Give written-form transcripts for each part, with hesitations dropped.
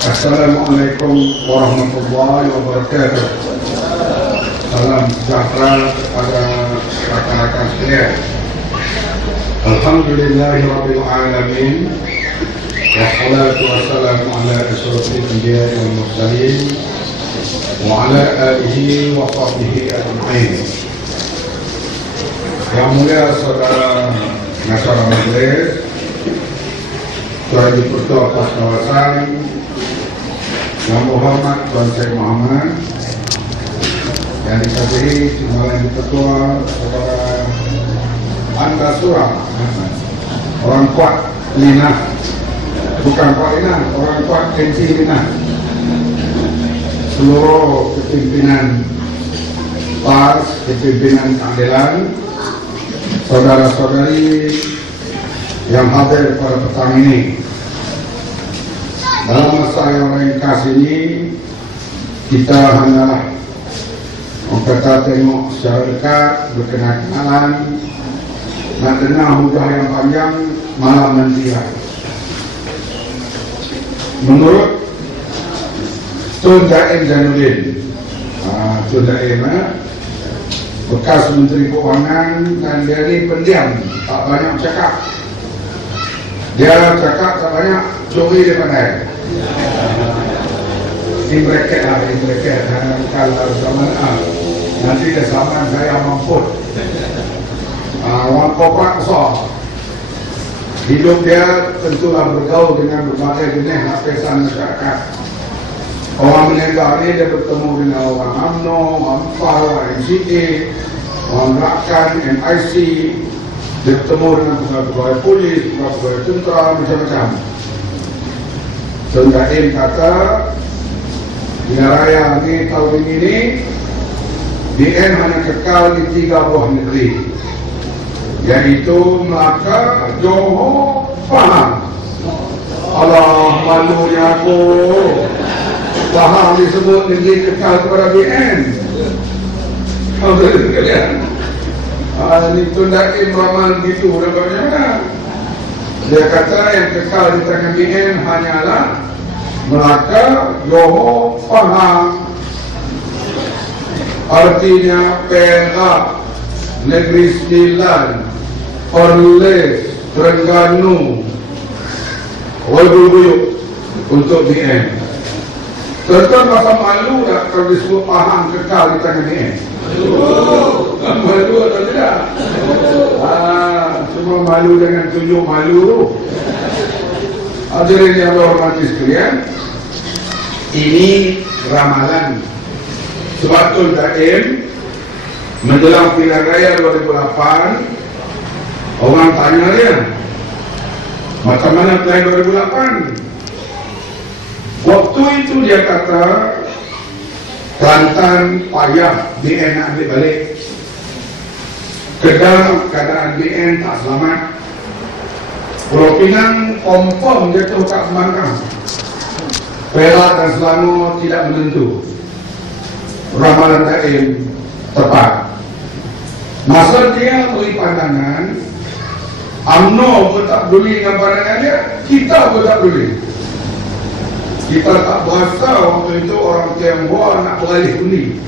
Assalamualaikum warahmatullahi wabarakatuh. Salam sejahtera kepada rakan-rakan sekalian. Alhamdulillahirabbil alamin. Wassalatu wassalamu ala asyrofil anbiya'i wal mursalin wa ala alihi wa sahbihi ajma'in. Yang mulia saudara masyarakat majlis, Tuan Dipertua Pos Kawasan, Yang Berhormat Tuan Syed Muhammad, yang dikasihi Timbalan Dipertua Saudara Anda Surah, orang kuat Lina, bukan kuat Lina, orang kuat Kenci Lina, seluruh kepimpinan PAS, kepimpinan keadilan, saudara-saudari yang hadir pada petang ini. Dalam masa yang ringkas ini, kita hanyalah kita tengok secara dekat, berkenalan, nak dengar hujah yang panjang malam nanti. Menurut Tun Jaim Zainuddin, Tun Jaim bekas Menteri Keuangan, dan dia ni pendiam, tak banyak cakap. Dia cakap tak banyak, curi dia pandai. Ini bracket lah, ini bracket. Kalau zaman nanti ke zaman saya mampu. Orang korporat besar, hidup dia tentulah bergaul dengan berbagai jenis lapisan masyarakat. Orang menegak ni dia bertemu dengan orang UMNO, AMPAL, MCA, orang Rakan, MIC, dia bertemu dengan pegawai polis, pegawai tentera, macam-macam. Tun Jaim kata, pilihan raya ni tahun ini, BN hanya kekal di 3 buah negeri, iaitu Melaka, Johor, Pahang. Allah, malunya aku. Pahang disebut negeri kekal kepada BN. Alhamdulillah sekalian. Ini Tun Jaim ramal gitu, bagaimana mana? Dia kata yang kekal di tangan BN hanyalah Melaka, Johor, Pahang. Artinya Perak, Negeri Sembilan, Perlis, Terengganu, Wadubuyuk untuk BN. Tentang masa malu tak kalau disebut Pahang kekal di tangan BN? Malu atau tidak? Semua malu dengan tunjuk malu. Hadirin yang hormati sekalian, ini ramalan. Sebab Tun Jaim menjelang pilihan raya 2008, orang tanya dia, macam mana pilihan 2008? Waktu itu dia kata, Kelantan payah, BN nak ambil balik. Kedah keadaan BN tak selamat. Pulau Pinang confirm dia tahu tak sembangkang. Perak dan Selangor tidak menentu. Ramalan Jaim tepat. Masa dia beri pandangan, UMNO pun tak peduli dengan pandangan dia, kita pun tak peduli. Kita tak berasa waktu itu orang Tionghoa nak beralih undi.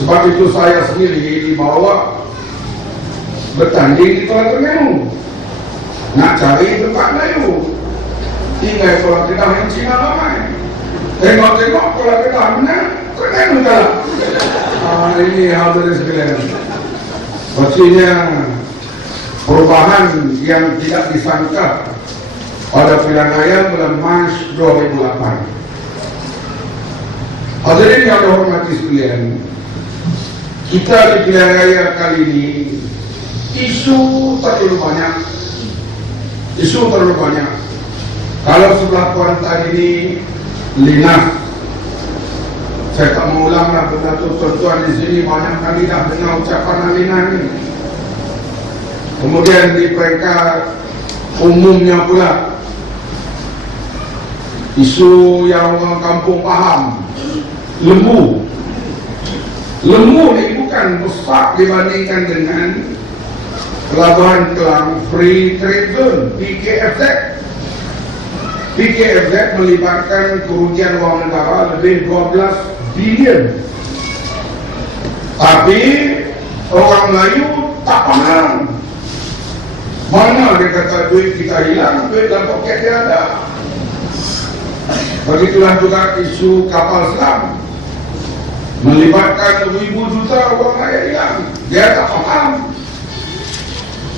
Sebab itu saya sendiri dibawa bertanding di Kuala Terengganu, nak cari tempat Melayu. Tinggal Kuala Kedah yang Cina ramai. Tengok-tengok Kuala Kedah mana, Terengganu tak. Ini hadirin sekalian. Maksudnya perubahan yang tidak disangka pada pilihan raya bulan Mac 2008. Hadirin yang dihormati sekalian, kita di pilihan raya kali ini isu terlalu banyak. Isu terlalu banyak. Kalau sebelah Kuantan ini Lina, saya tak mau ulanglah benda tu, tuan-tuan di sini banyak kali dah dengar ucapan Lina ini. Kemudian di peringkat umumnya pula, isu yang orang kampung faham, lembu. Lembu ni bukan besar dibandingkan dengan Pelabuhan Kelang Free Trade Zone, PKFZ. PKFZ melibatkan kerugian wang negara lebih 12 bilion. Tapi orang Melayu tak faham. Mana dia kata duit kita hilang, duit dalam poket dia ada. Begitulah juga isu kapal selam, melibatkan ribu juta orang rakyat hilang. Dia tak faham.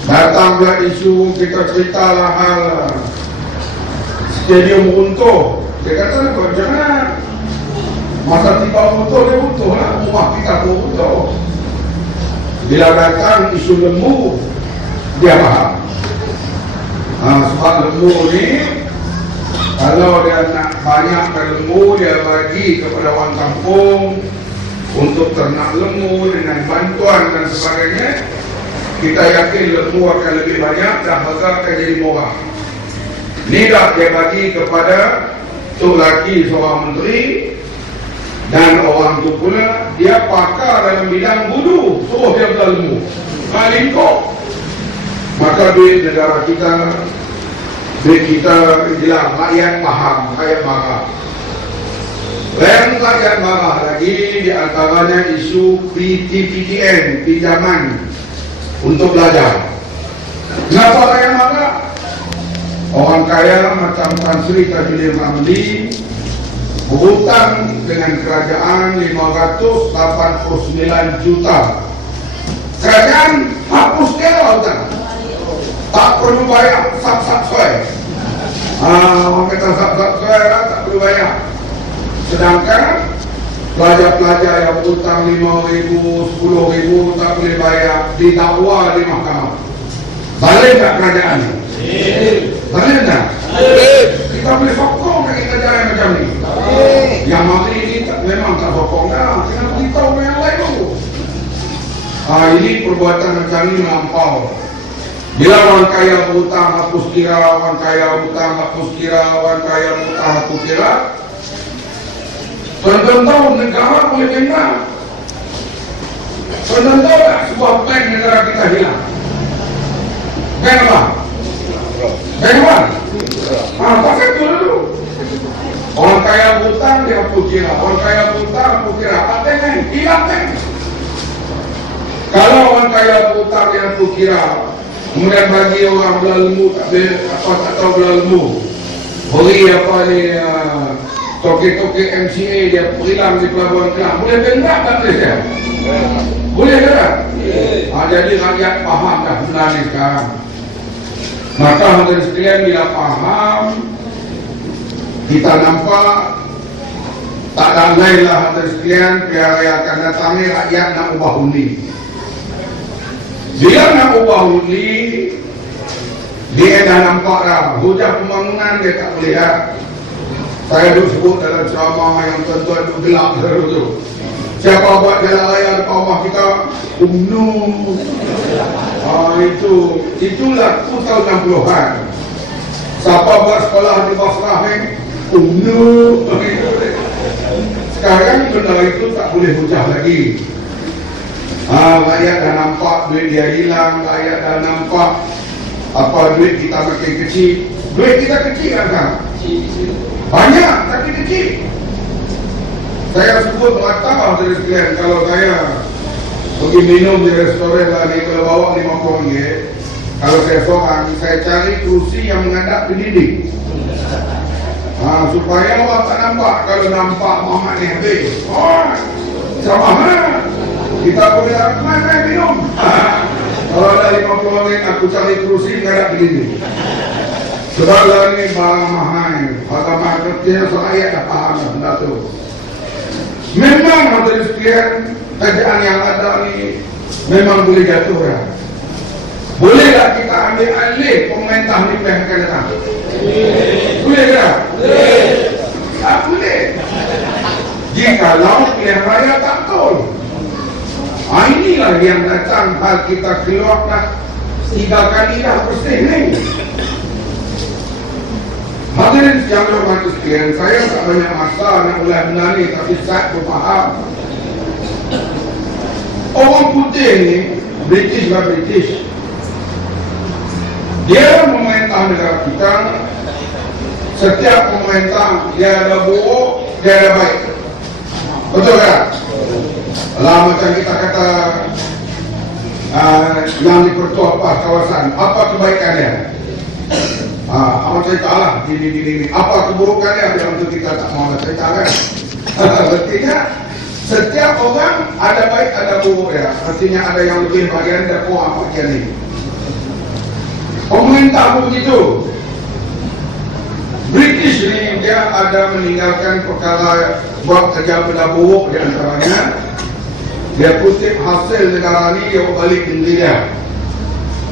Datang pula isu kita ceritalah hal stadium runtuh. Dia kata jangan. Masa tiba runtuh dia runtuh lah. Rumah kita pun runtuh. Bila datang isu lembu, dia faham. Sebab lembu ni, kalau dia nak banyakkan lembu, dia bagi kepada orang kampung untuk ternak lembu dengan bantuan dan sebagainya. Kita yakin lembu akan lebih banyak dan harga akan jadi murah. Ni dah dia bagi kepada tu laki seorang menteri, dan orang tu pula dia pakar dalam bidang budu, suruh dia bela lembu. Malingkok. Maka duit negara kita, duit kita jelas rakyat faham, rakyat marah. Yang rakyat marah lagi di antaranya isu PTPTN, pinjaman untuk belajar. Kenapa rakyat marah? Orang kaya macam Tan Sri Tajudin Ramli berhutang dengan kerajaan 589 juta. Kerajaan hapus dia hutang. Tak perlu bayar sab-sab soy. Orang kata sab-sab soy lah, tak perlu bayar. Sedangkan pelajar-pelajar yang berhutang 5,000, 10,000 tak boleh bayar, didakwa di mahkamah. Balik tak kerajaan ni? Balik tak? Kita boleh sokong lagi kerajaan macam ni. Yang hari ini memang tak sokong dah. Kena beritahu yang lain dulu. Ini perbuatan macam ni melampau. Bila orang kaya berhutang hapus kira, orang kaya hutang hapus kira, orang kaya hutang hapus kira. Tuan-tuan tahu negara boleh bina. Tuan-tuan tahu tak sebuah bank negara kita hilang? Bank apa? Bank apa? Pasal itu dulu. Orang kaya berhutang dia hapus kira, orang kaya berhutang hapus kira. Artinya hilang bank. Kalau orang kaya berhutang dia hapus kira, kemudian bagi orang belah lembu tak tahu belah lembu, beri apa ni toke-toke MCA dia perilang di Pelabuhan Kelang, boleh bentak tak Malaysia? Boleh ke tak? Jadi rakyat faham dah benda ni sekarang. Maka hadirin sekalian, bila faham, kita nampak tak ada lain lah hadirin sekalian, perkara yang akan datang ni rakyat nak ubah undi. Bila nak ubah undi, dia dah nampak dah hujah pembangunan dia tak boleh dah. Saya dulu sebut dalam ceramah yang tuan-tuan tu gelap tu. Siapa buat jalan raya depan rumah kita? Itulah 60-an. Siapa buat sekolah di Basrah ni? Sekarang benda itu tak boleh hujah lagi. Rakyat dah nampak duit dia hilang, rakyat dah nampak apa duit kita makin kecil. Duit kita kecil kan? Banyak tapi kecil. Saya sebut merata dari sekalian, kalau saya pergi minum di restoran lagi, kalau bawa RM50, kalau saya seorang, saya cari kursi yang menghadap ke dinding, supaya orang tak nampak. Kalau nampak Muhammad ni habis, sama kita boleh mana minum. Kalau ada RM50, aku cari kursi menghadap ke dinding. Sebab lah ni barang mahal, harga marketnya rakyat dah faham benda tu. Memang hadirin sekalian, kerajaan yang ada ni memang boleh jatuh ya. Boleh tak kita ambil alih pemerintah ni yang akan datang? Boleh tak? Boleh. Tak boleh. Jikalau pilihan raya tak betul. Inilah yang datang hal kita keluarkan 3 kali dah bersih ni. Hadirin yang berhormat sekalian, saya tak banyak masa nak ulas benda ni, tapi saya berfaham. Orang putih ni, British, dia memerintah negara kita setiap pemerintah dia ada buruk, dia ada baik. Betul tak? Lah macam kita kata yang dipertua kawasan, apa kebaikannya? Apa cerita lah, gini. Apa keburukannya? Yang itu kita tak mahu cerita kan? Artinya setiap orang ada baik, ada buruk ya. Artinya ada yang lebih bagian dan kurang bagian ini. Pemerintah pun begitu. British ni dia ada meninggalkan perkara buat kerja benda buruk di antaranya. Dia kutip hasil negara ni, dia balik negeri dia.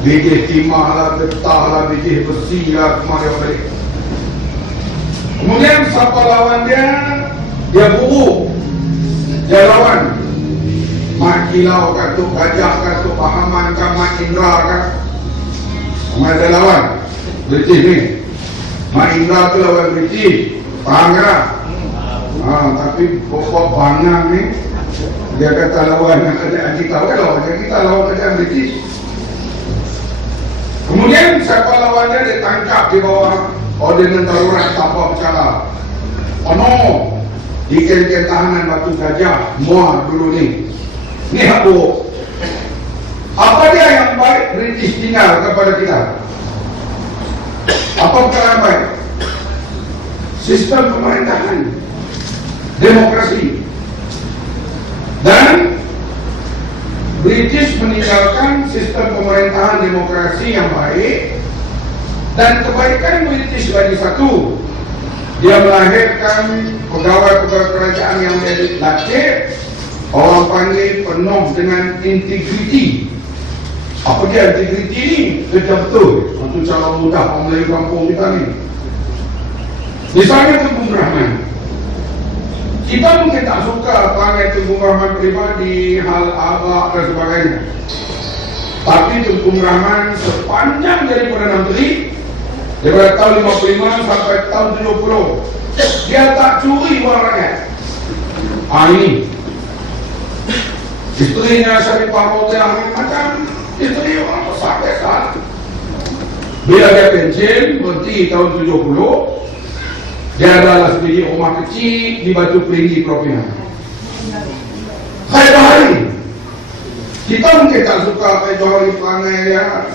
Bijih timah lah, getah lah, bijih besi lah, semua dia balik. Kemudian siapa lawan dia, dia buruk. Dia lawan. Mat Kilau kan, Tuk Gajah kan, Tuk Pahaman kan, Mat Indra kan. Semua dia lawan. British ni. Mat Indra tu lawan British. Faham kan? Tapi pokok bangang ni, dia kata lawan kerajaan kita. Bukan lawan kerajaan kita, lawan kerajaan British. Kemudian siapa lawannya ditangkap di bawah ordinan darurat tanpa bercakap. Oh no, di kem-kem tahanan Batu Gajah, muah dulu ni. Ni hak buruk. Apa dia yang baik British tinggal kepada kita? Apa perkara yang baik? Sistem pemerintahan, demokrasi. Dan British meninggalkan sistem pemerintahan demokrasi yang baik, dan kebaikan British bagi satu, dia melahirkan pegawai-pegawai kerajaan yang menjadi latih, orang panggil penuh dengan integriti. Apa dia integriti ni? Kerja betul. Itu cara mudah orang Melayu kampung kita ni. Misalnya Tunku Rahman, kita mungkin tak suka perangai Tunku Rahman pribadi, hal agak dan sebagainya. Tapi Tunku Rahman sepanjang jadi Perdana Menteri, daripada tahun 55 sampai tahun 70, dia tak curi uang rakyat. Ini isterinya Syarifah Maudah macam isteri orang besar biasa. Bila dia pensiun berhenti tahun 70, dia adalah sendiri rumah kecil di Batu Peringgi, Provinsi. Khair Bahari, kita mungkin tak suka Khair Bahari perangai dia,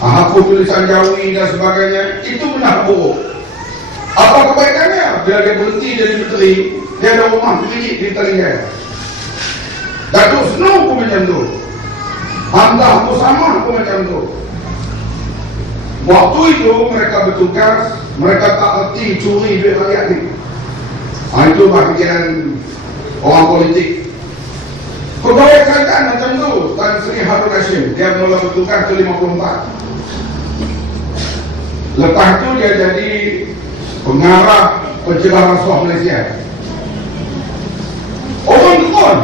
hapus tulisan Jawi dan sebagainya. Itu benar buruk. Apa kebaikannya? Bila dia berhenti jadi menteri, dia ada rumah kecil di Teringgai. Datuk Snow pun macam tu, Hamzah Musamah pun macam tu. Waktu itu mereka bertugas, mereka tak erti curi duit rakyat ni. Itu bahagian orang politik. Pegawai kerajaan macam tu, Tan Sri Harun Hashim, dia mula bertugas ke 54. Lepas tu dia jadi pengarah pencegah rasuah Malaysia. Orang tekun.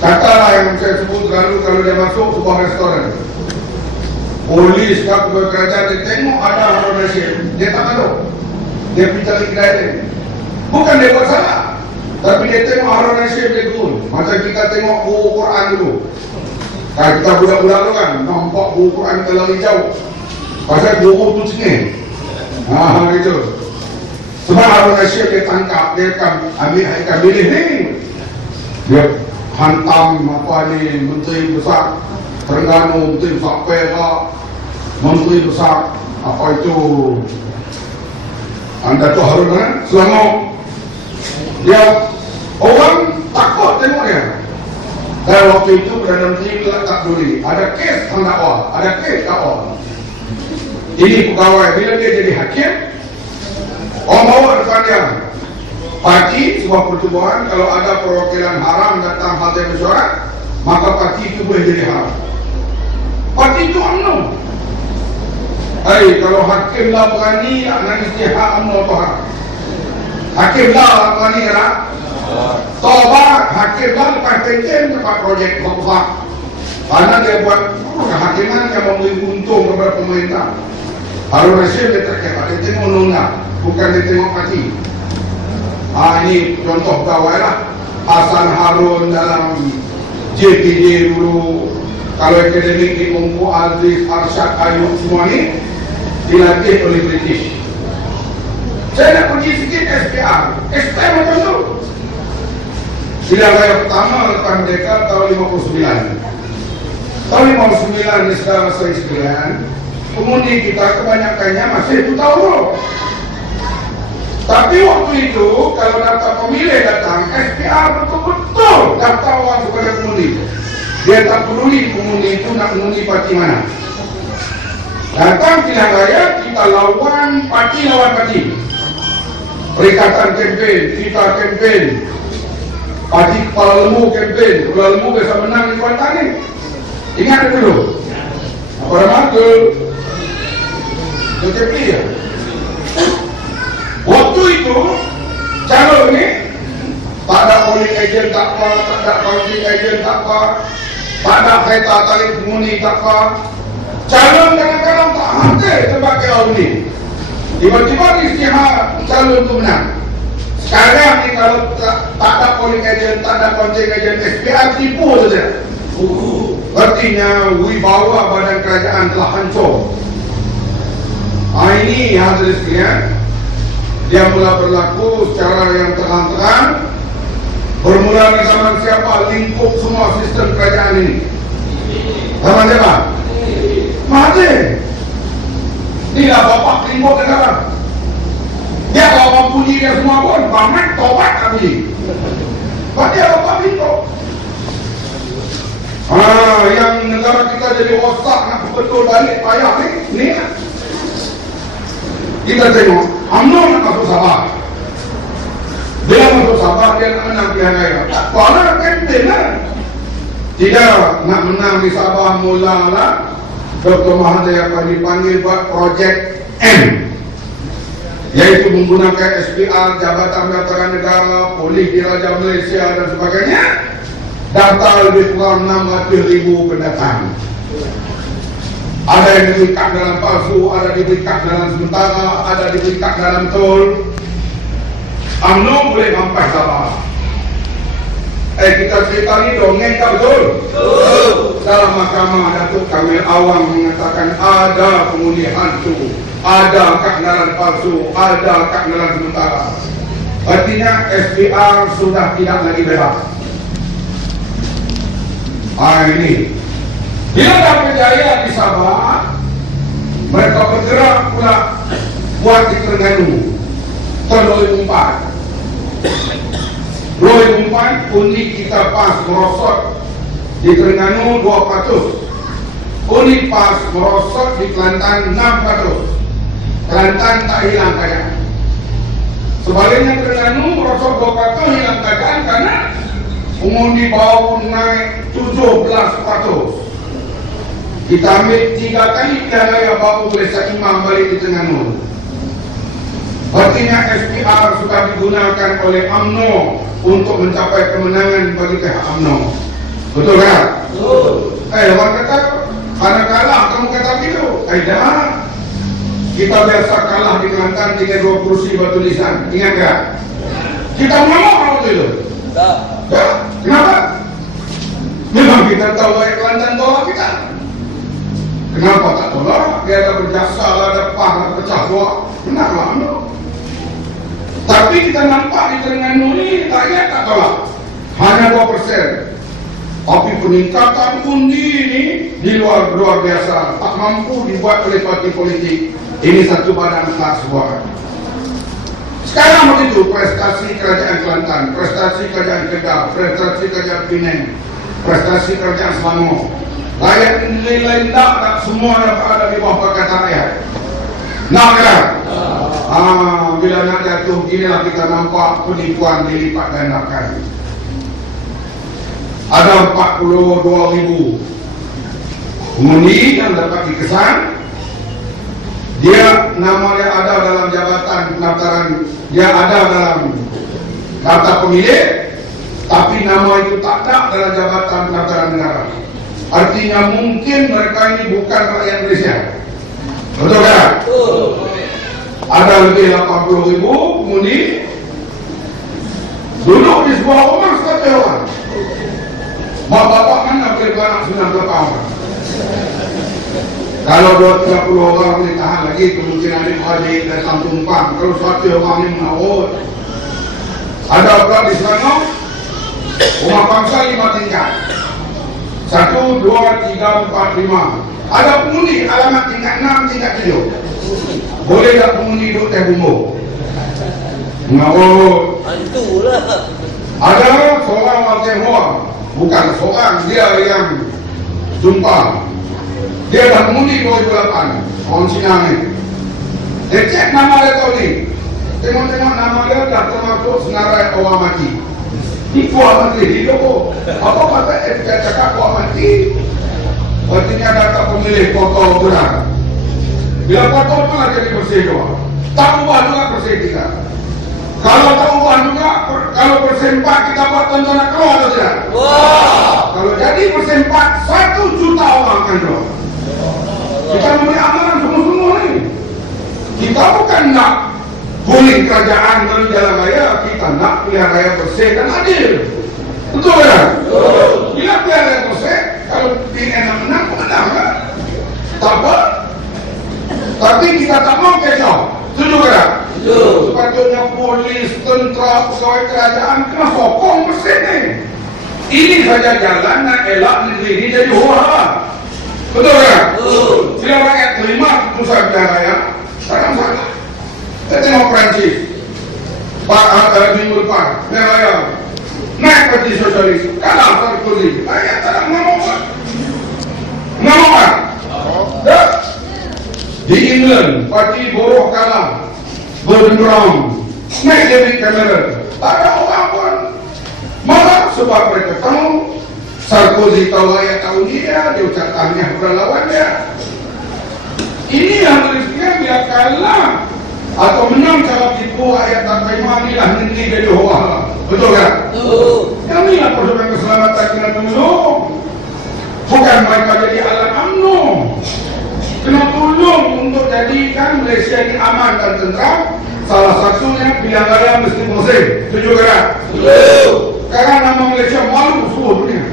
Katalah yang saya sebut lalu, kalau dia masuk sebuah restoran, polis kat kerajaan dia tengok ada Harun Hashim, dia tak tahu, dia pergi cari kedai dia. Bukan dia buat salah, tapi dia tengok Harun Hashim, dia turun. Macam kita tengok buku Quran dulu. Kalau kita budak-budak tu kan, nampak buku Quran kalau hijau, pasal buku tu cengeng. Gitu. Sebab Harun Hashim dia tangkap, dia akan milih ni, dia hantam apa ni, Menteri Besar Terengganu, Menteri Besar Perak, Menteri Besar apa itu, Anda tu Harun Selangor. Dia orang takut tengok dia. Dan waktu itu Perdana Menteri tak peduli. Ada kes terdakwa, ada kes dakwa. Ini pegawai, bila dia jadi hakim, orang bawa depan dia. Parti, sebuah pertubuhan, kalau ada perwakilan haram datang hati mesyuarat, maka parti itu boleh jadi haram. Parti itu UMNO. Kalau hakim lah berani, nak istihak UMNO atau haram. Hakim lah berani kena tobat, hakim lah lepas pensiun dapat projek besar. Karena dia buat kehakiman yang memberi untung kepada pemerintah. Harun Hashim dia terkait, dia tengok undang-undang, bukan dia tengok parti. Ini contoh pegawai lah. Hasan Harun dalam JPJ dulu, kalau akademik di Umpu Aziz, Arsyad, Ayub, semua ni dilatih oleh British. Saya nak pergi sikit SPR. SPR macam tu. Pilihan raya pertama lepas merdeka tahun 59. Tahun 59 ni sekarang saya sekalian, pengundi kita kebanyakannya masih 2 tahun. Tapi waktu itu kalau daftar pemilih datang, SPR betul-betul daftar orang sebagai pengundi. Dia tak peduli pengundi itu nak mengundi parti mana. Datang pilihan raya, kita lawan parti. Perikatan kempen, kita kempen. Parti kepala lembu kempen. Kepala lembu biasa menang di Kuantan ni. Ingat dulu. Apa nama tu? JP ya. Waktu itu calon ni tak ada polling agent tak apa, tak ada party agent tak apa, tak ada kereta tarik pengundi tak apa. Calon kadang-kadang tak hadir sebagai undi. Tiba-tiba istihar calon tu menang. Sekarang ni kalau tak ada polling agent, tak ada counting agent, SPR tipu saja. Artinya wibawa badan kerajaan telah hancur. Ini hasil sekalian. Dia mula berlaku secara yang terang-terang. Bermula di zaman siapa? Lingkup semua sistem kerajaan ini. Zaman siapa? Mahathir. Inilah bapak lingkup negara. Dia kalau puji dia semua pun banyak tobat tak puji. Sebab dia bapak lingkup. Yang negara kita jadi rosak nak betul balik payah ni kita tengok UMNO nak masuk Sabah. Bila masuk Sabah dia nak menang pilihan raya. Tak apa lah kempen lah. Tidak nak menang di Sabah mulalah Dr. Mahathir akan dipanggil buat projek M, iaitu menggunakan SPR, Jabatan Pendaftaran Negara, Polis Diraja Malaysia dan sebagainya. Daftar lebih kurang 600,000 pendatang. Ada yang diberikan dalam palsu, ada diberikan dalam sementara, ada diberikan dalam tol. UMNO boleh mampas Sabah. Kita cerita ni dongeng tak betul? Betul. Dalam mahkamah Datuk Kamil Awang mengatakan ada pengundi hantu, ada kebenaran palsu, ada kebenaran sementara. Artinya SPR sudah tidak lagi bebas. Ini bila dah berjaya di Sabah, mereka bergerak pula buat di Terengganu tahun 2004. Undi kita pas merosot di Terengganu 2%. Undi pas merosot di Kelantan 6%. Kelantan tak hilang keadaan. Sebaliknya Terengganu merosot 2% hilang keadaan karena pengundi baru naik 17%. Kita ambil 3 kali pilihan raya baru boleh seimbang balik di Terengganu. Artinya SPR sudah digunakan oleh UMNO untuk mencapai kemenangan bagi pihak UMNO. Betul tak? Betul. Orang kata mana kalah kamu kata begitu? Dah. Kita biasa kalah di Kelantan dengan 2 kursi batu nisan. Ingat tak? Kita menolak waktu itu. Tak. Kenapa? Memang kita tahu bahwa Kelantan tolak kita. Kenapa tak tolak? Dia ada berjasa lah, ada pah, ada pecah dua. Kenapa? Tapi kita nampak di Terengganu ni rakyat tak tolak. Hanya 2%. Tapi peningkatan undi ni di luar biasa. Tak mampu dibuat oleh parti politik. Ini satu badan khas buat. Sekarang begitu prestasi kerajaan Kelantan, prestasi kerajaan Kedah, prestasi kerajaan Penang, prestasi kerajaan Selangor. Rakyat nilai tak semua dapat ada di bawah Pakatan Rakyat. Nak kan? Bila nak jatuh inilah kita nampak penipuan dilipat gandakan. Ada 42,000 pengundi yang dapat dikesan. Dia nama dia ada dalam jabatan pendaftaran, dia ada dalam daftar pemilih, tapi nama itu tak ada dalam jabatan pendaftaran negara. Artinya mungkin mereka ini bukan rakyat Malaysia. Betul tak? Betul. Ada lebih 80,000 pengundi duduk di sebuah rumah 100 orang. Mak bapak mana boleh beranak 90 orang? Kalau 20-30 orang boleh tahan lagi, kemungkinan dia hadir datang tumpang. Kalau 100 orang ni menawar. Ada orang di sana, rumah bangsa 5 tingkat. 1, 2, 3, 4, 5. Ada pengundi alamat tingkat 6, tingkat 7. Boleh tak pengundi duduk teh bumbu? Menawar. Hantu lah. Ada seorang Al-Tehwa, bukan seorang, dia yang jumpa. Dia dah mengundi 2008, orang Cina ni. Dia cek nama dia tahu ni. Tengok-tengok nama dia dah termasuk senarai orang mati. Ni orang mati, ni logo. Apa kata dia cakap orang mati? Artinya data pemilih kotor berat. Bila kotor tu lah jadi bersih doa. Tak ubah juga bersih kita. Kalau tak ubah juga, kalau bersih 4 kita buat tonton nak keluar atau tidak? Wah. Kalau jadi bersih 4, 1 juta orang akan keluar. Kita memberi amalan semua-semua ni. Kita bukan nak bully kerajaan dari jalan raya, kita nak pilihan raya bersih dan adil. Betul kan? Bila pilihan raya bersih, kalau pilihan yang menang, menang kan? Tak apa. Tapi kita tak mau kacau. Setuju kan? Sepatutnya polis, tentera, pegawai kerajaan kena sokong bersih ni. Ini saja jalan nak elak negeri ini jadi hura. Betul kan? Bila rakyat terima keputusan pilihan raya, tak masalah. Kita tengok Perancis, minggu depan, pilihan raya, naik parti sosialis, kalah Sarkozy, rakyat tak nak mengamuk. Mengamuk kan? Tak? Di England, parti buruh kalah, Gordon Brown, naik David Cameron, tak ada orang pun marah sebab mereka tahu Sarkozy tahu rakyat tahu dia ucap tahniah kepada lawan dia. Ini yang terusnya bila kalah atau menang cara tipu rakyat tak terima ni lah negeri jadi hura. Betul kan? Yang ni lah persoalan keselamatan kena tolong. Bukan mereka jadi alat UMNO. Kena tolong untuk jadikan Malaysia ini aman dan tentram. Salah satunya pilihan raya mesti bersih. Setuju kan? Karena nama Malaysia malu seluruh dunia.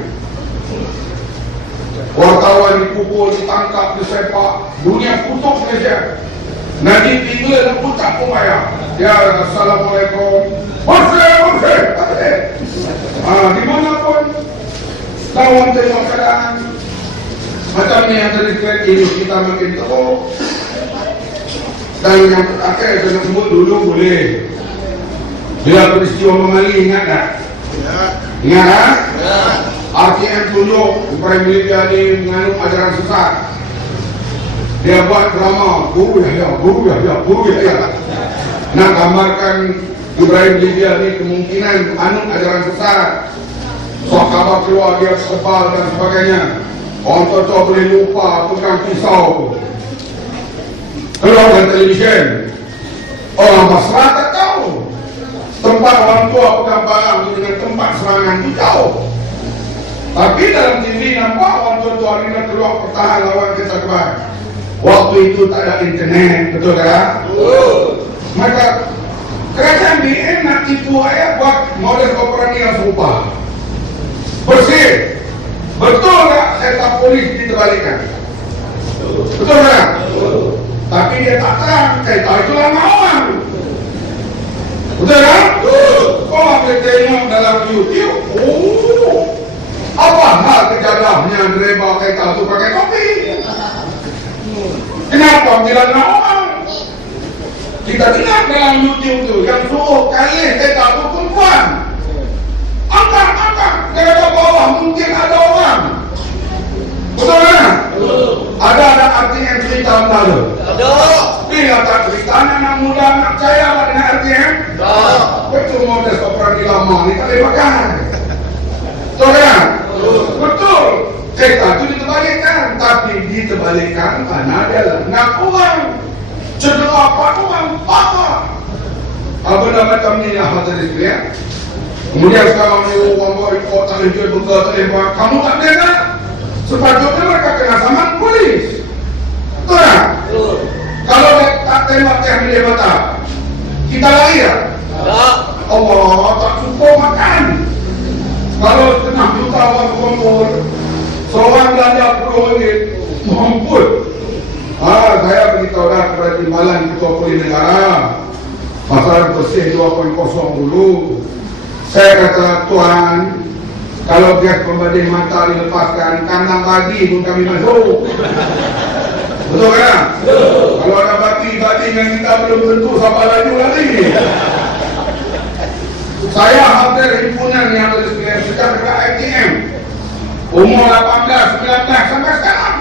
Wartawan dipukul, ditangkap, disepak, dunia kutuk Malaysia. Najib England nak pucat pun bayar. Ya, Assalamualaikum. Bersih. Di mana pun lawan tengok keadaan macam ni yang terlihat ini kita makin teruk. Dan yang terakhir saya sebut dulu boleh. Bila peristiwa Memali ingat tak? Ingat tak? RTM tunjuk Ibrahim Libya ni mengandung ajaran sesat. Dia buat drama Guru Yahya nak gambarkan Ibrahim Libya ni kemungkinan anut ajaran sesat. Sahabat keluar dia sebal dan sebagainya. Orang tua boleh lupa pegang pisau keluar dari televisyen. Orang Basrah tak tahu tempat orang tua pegang barang dengan tempat serangan itu jauh. Tapi dalam TV nampak orang tua ni nak keluar pertahan lawan kita kuat. Waktu itu tak ada internet, betul tak? Maka kerajaan BN nak tipu rakyat buat model operasi yang serupa. Bersih. Betul tak kereta polis diterbalikkan? Betul tak? Tapi dia tak terang kereta itu lama orang. Betul tak? Kau boleh tengok dalam YouTube. Apa hal kejadiannya driver kereta itu pakai topi? Kenapa bila nak orang? Kita dengar dalam YouTube tu yang suruh kali kereta itu perempuan. Angkat. Kereta bawah mungkin ada orang. Betul tak? Ada RTM cerita entah tu? Ada. Bila tak cerita anak muda nak percaya lah dengan RTM? Tak. Betul model operasi lama ni tak boleh pakai. Betul tak? Betul. Kereta tu diterbalikkan. Tapi diterbalikkan kerana dia nak orang. Cedera 4 orang. Patah. Benda macam ni lah hadirin sekalian. Kemudian sekarang ni orang buat report tak boleh jual buka, tak boleh buat. Kamu tak boleh kan? Sepatutnya mereka kena saman polis. Betul tak? Kalau tak tembak teh media mata, kita lari tak? Tak. Allah tak suka makan. Kalau setengah juta orang kumpul, seorang belanja RM10, mampus. Saya beritahu dah kepada timbalan Ketua Polis Negara pasal bersih 2.0 dulu. Saya kata, Tuan, kalau gas pembanding mata dilepaskan, kandang babi pun kami masuk. Betul kan? Kalau ada babi dengan kita belum tentu siapa laju lagi. Saya hadir himpunan yang ada sejak dekat ITM umur 18, 19 sampai sekarang.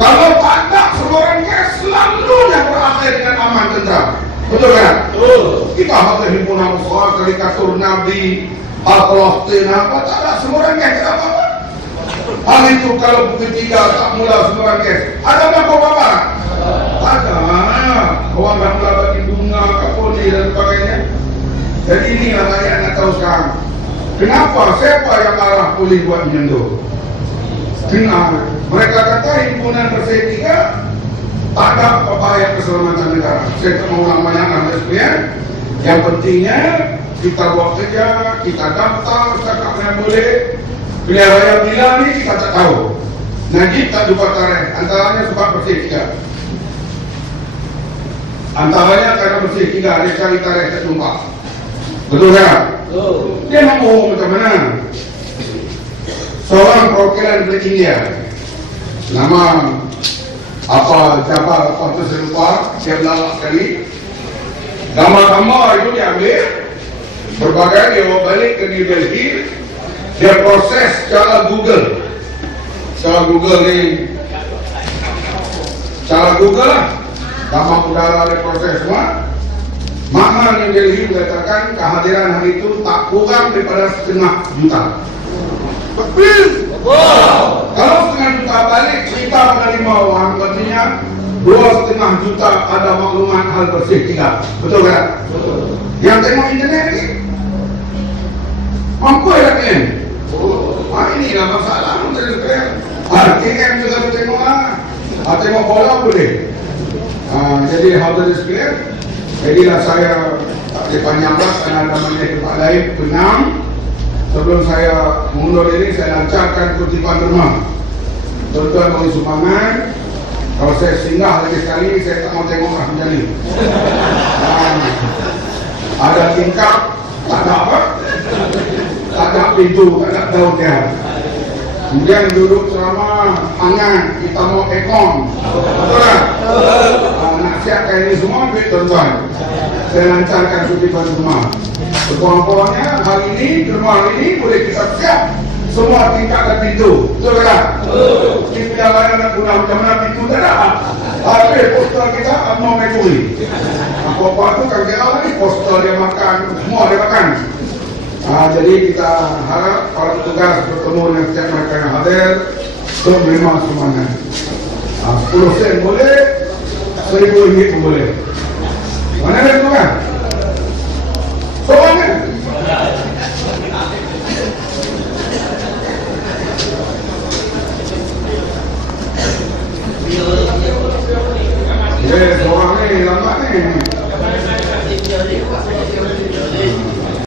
Kalau tak ada seluruh gas selalunya berakhir dengan aman tentram. Betul kan? Kita hadir himpunan besar, karikatur Nabi, Al-Qalaftin, apa tak ada seluruh gas apa-apa. Hal itu kalau Bukit Tiga tak mula seluruh gas, ada apa-apa? Tak ada. Orang dah mula bagi bunga, kaponi dan sebagainya. Jadi inilah rakyat nak tahu sekarang. Kenapa? Siapa yang marah polis buat macam tu? Kenapa? Mereka kata himpunan bersih tiga tak ada upaya keselamatan negara. Saya tak mau ulang banyak anda sekalian. Yang pentingnya kita buat kerja, kita daftar setakat yang boleh. Pilihan raya bila ni kita tak tahu. Najib tak jumpa tarikh. Antaranya sebab bersih tiga. Antaranya karena bersih tiga dia cari tarikh tak jumpa. Betul tak? Dia nak bohong macam mana? Seorang perwakilan dari India, nama apa siapa tu saya lupa, dia berlawak sekali. Gambar-gambar itu diambil, berbagai dia bawa balik ke New Delhi, dia proses secara Google. Secara Google ni, secara Google lah, gambar udara dia proses semua. Makna New Delhi mengatakan kehadiran hari itu tak kurang daripada 500,000 juta. Kalau 500,000 juta balik, kita menerima orang, artinya 2,5 juta ada maklumat hal bersih tiga. Betul kan? Yang tengok internet ni mampu ya kan? Inilah masalah menteri sekalian. KM juga tengok lah. Tengok bola boleh. Jadi hadirin sekalian, jadilah saya tak boleh panjangkan kerana ada banyak tempat lain. Penang, sebelum saya mengundur diri, saya lancarkan kutipan rumah. Tuan-tuan boleh sumbangan. Kalau saya singgah lagi sekali, saya tak mau tengok orang macam ni. Ada tingkap, tak ada apa, tak ada pintu, tak ada daun dia. Kemudian duduk selama hangat, kita mau ekon. Betul tak? Nak siapkan ini semua, duit tuan-tuan. Saya lancarkan kutipan rumah. Sekurang-kurangnya hari ini, di rumah hari ini boleh kita siap semua tingkat dan pintu. Betul tak? Kita yang lain nak guna macam mana pintu tak ada. Habis poster kita mau mekuri. Apa-apa tu kan kira ni poster dia makan, semua dia makan. Jadi kita harap para petugas bertemu dengan setiap mereka yang hadir untuk menerima sumbangan. 10 sen boleh, RM1,000 pun boleh. Mana ada tu kan? Soalnya seorang ni lambat ni.